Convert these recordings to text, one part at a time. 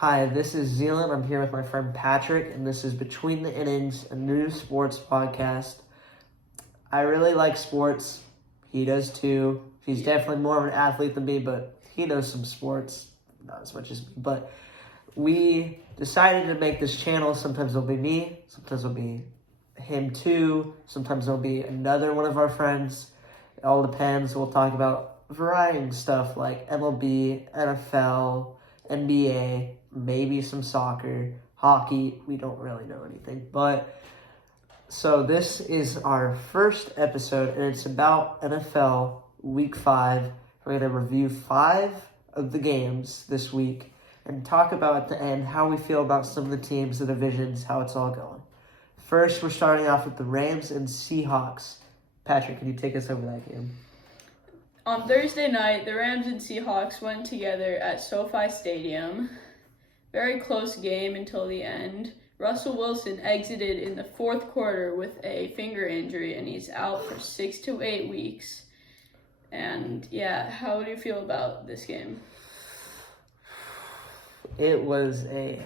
Hi, this is Zealand. I'm here with my friend Patrick, and this is Between the Innings, a new sports podcast. I really like sports. He does too. He's definitely more of an athlete than me, but he knows some sports, not as much as me. But we decided to make this channel. Sometimes it'll be me, sometimes it'll be him too, sometimes it'll be another one of our friends. It all depends. We'll talk about varying stuff like MLB, NFL, NBA, maybe some soccer, hockey. We don't really know anything. But so this is our first episode, and it's about NFL Week 5. We're going to review 5 of the games this week and talk about at the end how we feel about some of the teams, the divisions, how it's all going. First, we're starting off with the Rams and Seahawks. Patrick, can you take us over that game? On Thursday night, the Rams and Seahawks went together at SoFi Stadium. Very close game until the end. Russell Wilson exited in the fourth quarter with a finger injury, and he's out for 6 to 8 weeks. And yeah, how do you feel about this game? The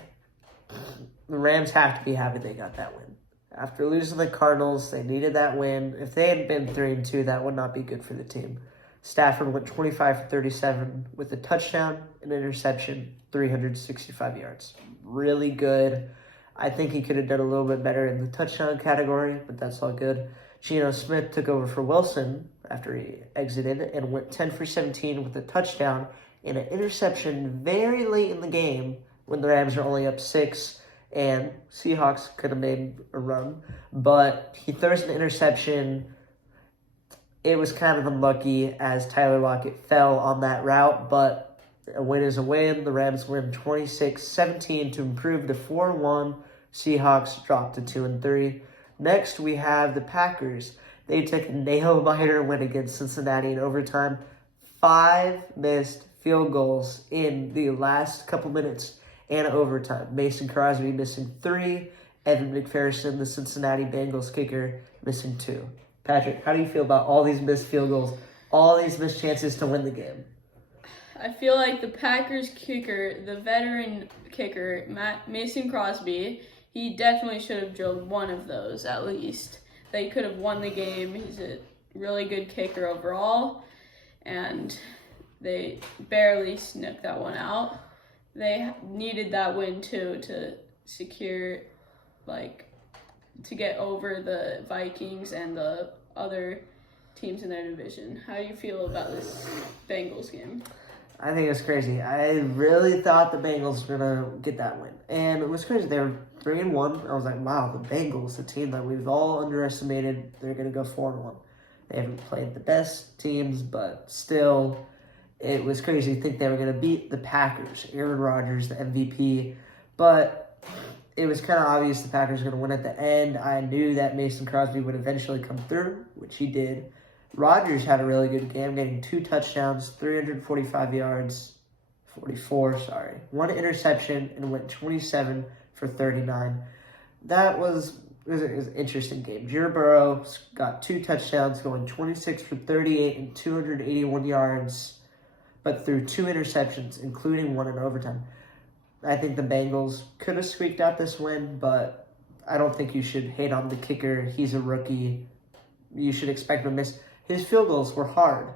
Rams have to be happy they got that win. After losing the Cardinals, they needed that win. If they had been 3-2, that would not be good for the team. Stafford went 25 for 37 with a touchdown, an interception, 365 yards. Really good. I think he could have done a little bit better in the touchdown category, but that's all good. Geno Smith took over for Wilson after he exited and went 10 for 17 with a touchdown and an interception very late in the game when the Rams are only up 6 and Seahawks could have made a run. But he throws an interception. It was kind of unlucky as Tyler Lockett fell on that route, but a win is a win. The Rams win 26-17 to improve to 4-1. Seahawks dropped to 2-3. Next, we have the Packers. They took a nail-biter win against Cincinnati in overtime. 5 missed field goals in the last couple minutes and overtime. Mason Crosby missing 3. Evan McPherson, the Cincinnati Bengals kicker, missing 2. Patrick, how do you feel about all these missed field goals, all these missed chances to win the game? I feel like the Packers kicker, the veteran kicker, Mason Crosby, he definitely should have drilled one of those at least. They could have won the game. He's a really good kicker overall, and they barely snipped that one out. They needed that win too to secure, to get over the Vikings and the other teams in their division. How do you feel about this Bengals game? I think it's crazy. I really thought the Bengals were going to get that win. And it was crazy. They were 3-1. I was like, wow, the Bengals, a team that we've all underestimated, they're going to go 4-1. They haven't played the best teams, but still, it was crazy to think they were going to beat the Packers, Aaron Rodgers, the MVP. But it was kind of obvious the Packers were going to win at the end. I knew that Mason Crosby would eventually come through, which he did. Rodgers had a really good game, getting 2 touchdowns, 345 yards, 1 interception, and went 27 for 39. That was an interesting game. Joe Burrow got 2 touchdowns, going 26 for 38 and 281 yards, but threw 2 interceptions, including 1 in overtime. I think the Bengals could have squeaked out this win, but I don't think you should hate on the kicker. He's a rookie. You should expect him to miss. His field goals were hard.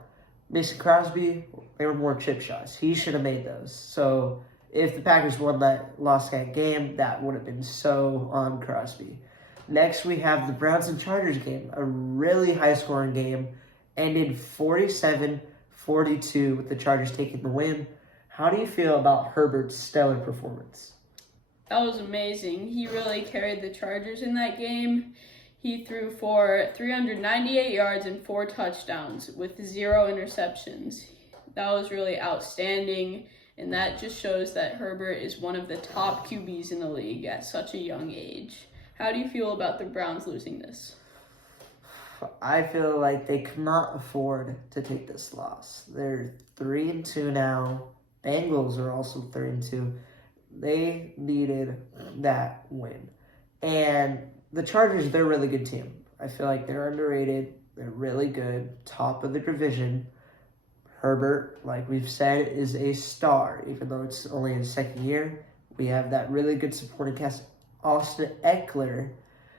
Mason Crosby, they were more chip shots. He should have made those. So if the Packers lost that game, that would have been so on Crosby. Next, we have the Browns and Chargers game, a really high-scoring game, ended 47-42 with the Chargers taking the win. How do you feel about Herbert's stellar performance? That was amazing. He really carried the Chargers in that game. He threw for 398 yards and 4 touchdowns with 0 interceptions. That was really outstanding, and that just shows that Herbert is one of the top QBs in the league at such a young age. How do you feel about the Browns losing this? I feel like they cannot afford to take this loss. They're 3-2 now. Bengals are also 3-2. They needed that win. And the Chargers, they're a really good team. I feel like they're underrated. They're really good. Top of the division. Herbert, like we've said, is a star. Even though it's only his second year, We have that really good supporting cast. Austin Eckler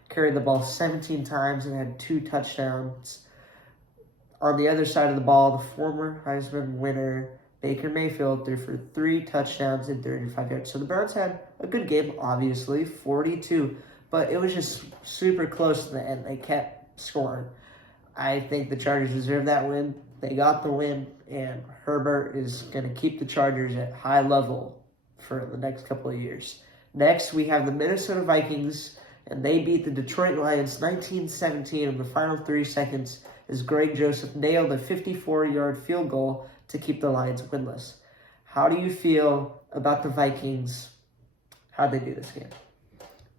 carried the ball 17 times and had 2 touchdowns. On the other side of the ball, the former Heisman winner, Baker Mayfield, threw for 3 touchdowns and 35 yards. So the Browns had a good game, obviously, 42, but it was just super close to the end. They kept scoring. I think the Chargers deserve that win. They got the win, and Herbert is going to keep the Chargers at high level for the next couple of years. Next, we have the Minnesota Vikings, and they beat the Detroit Lions 19-17 in the final 3 seconds as Greg Joseph nailed a 54-yard field goal to keep the Lions winless. How do you feel about the Vikings? How'd they do this game?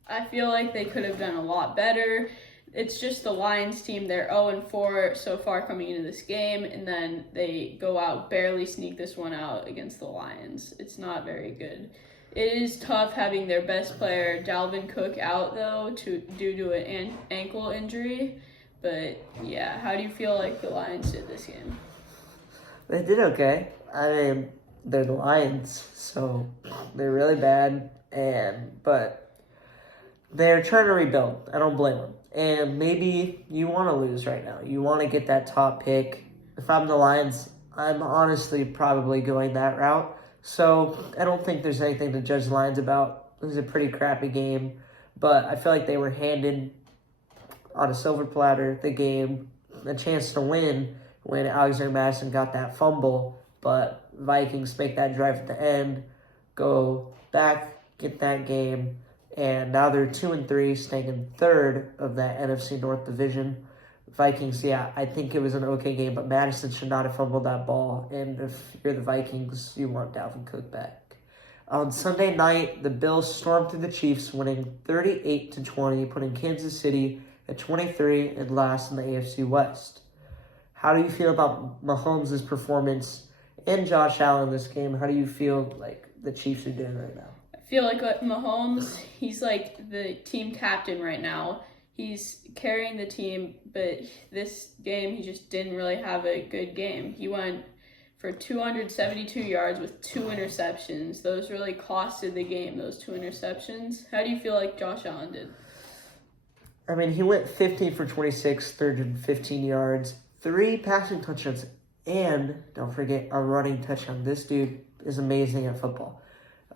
I feel like they could have done a lot better. It's just the Lions team. They're 0-4 so far coming into this game, and then they go out, barely sneak this one out against the Lions. It's not very good. It is tough having their best player, Dalvin Cook, out, though, due to an ankle injury. But, yeah, how do you feel like the Lions did this game? They did okay. I mean, they're the Lions, so they're really bad, but they're trying to rebuild. I don't blame them. And maybe you want to lose right now. You want to get that top pick. If I'm the Lions, I'm honestly probably going that route. So I don't think there's anything to judge the Lions about. It was a pretty crappy game, but I feel like they were handed on a silver platter the game, a chance to win when Alexander Madison got that fumble, but Vikings make that drive at the end, go back, get that game, and now they're 2-3, staying in third of that NFC North division. Vikings, yeah, I think it was an okay game, but Madison should not have fumbled that ball, and if you're the Vikings, you want Dalvin Cook back. On Sunday night, the Bills stormed through the Chiefs, winning 38-20, putting Kansas City at 23 and last in the AFC West. How do you feel about Mahomes' performance and Josh Allen in this game? How do you feel like the Chiefs are doing right now? I feel like Mahomes, he's like the team captain right now. He's carrying the team, but this game he just didn't really have a good game. He went for 272 yards with 2 interceptions. Those really costed the game, those 2 interceptions. How do you feel like Josh Allen did? I mean, he went 15 for 26, 315 yards, 3 passing touchdowns, and don't forget a running touchdown. This dude is amazing at football.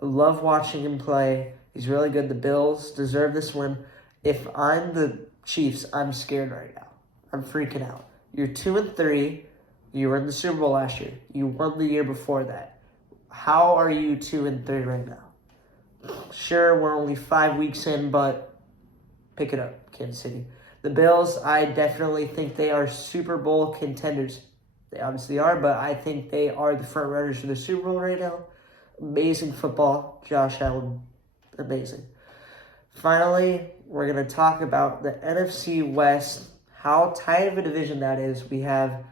I love watching him play. He's really good. The Bills deserve this win. If I'm the Chiefs, I'm scared right now. I'm freaking out. You're 2-3. You were in the Super Bowl last year. You won the year before that. How are you 2-3 right now? Sure, we're only 5 weeks in, but pick it up, Kansas City. The Bills, I definitely think they are Super Bowl contenders. They obviously are, but I think they are the front runners for the Super Bowl right now. Amazing football. Josh Allen, amazing. Finally, we're going to talk about the NFC West, how tight of a division that is. We have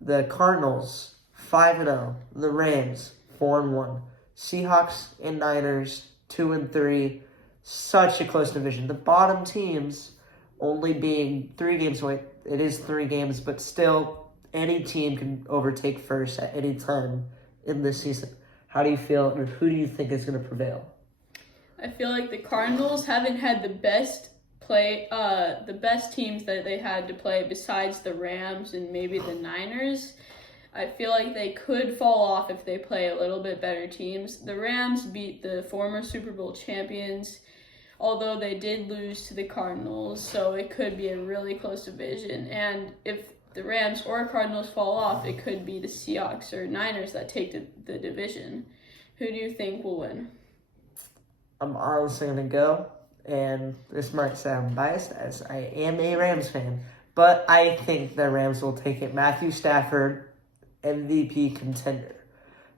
the Cardinals, 5-0. The Rams, 4-1. Seahawks and Niners, 2-3. Such a close division. The bottom teams only being 3 games away. It is 3 games, but still, any team can overtake first at any time in this season. How do you feel, or who do you think is going to prevail? I feel like the Cardinals haven't had the best teams that they had to play besides the Rams and maybe the Niners. I feel like they could fall off if they play a little bit better teams. The Rams beat the former Super Bowl champions, although they did lose to the Cardinals, so it could be a really close division. And if the Rams or Cardinals fall off, it could be the Seahawks or Niners that take the division. Who do you think will win? I'm honestly going to go, and this might sound biased as I am a Rams fan, but I think the Rams will take it. Matthew Stafford, MVP contender.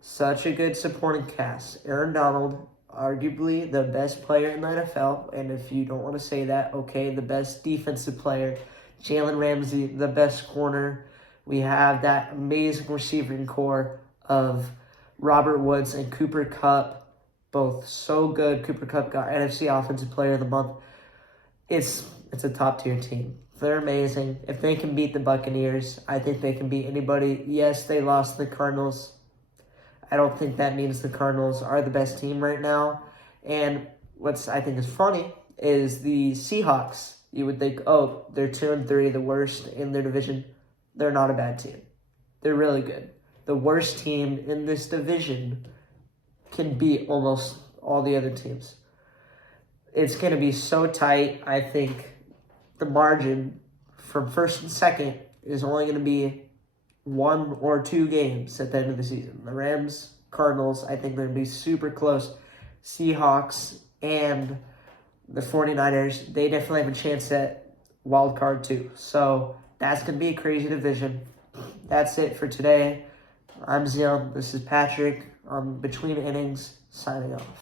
Such a good supporting cast. Aaron Donald, arguably the best player in the NFL, and if you don't want to say that, okay, the best defensive player. Jalen Ramsey, the best corner. We have that amazing receiving core of Robert Woods and Cooper Kupp, both so good. Cooper Kupp got NFC Offensive Player of the Month. It's a top-tier team. They're amazing. If they can beat the Buccaneers, I think they can beat anybody. Yes, they lost the Cardinals. I don't think that means the Cardinals are the best team right now. And what's I think is funny is the Seahawks. You would think, oh, they're 2-3, the worst in their division. They're not a bad team. They're really good. The worst team in this division can beat almost all the other teams. It's going to be so tight. I think the margin from first and second is only going to be 1 or 2 games at the end of the season. The Rams, Cardinals, I think they're going to be super close. Seahawks and the 49ers, they definitely have a chance at wild card too. So that's going to be a crazy division. That's it for today. I'm Zion. This is Patrick on Between Innings, signing off.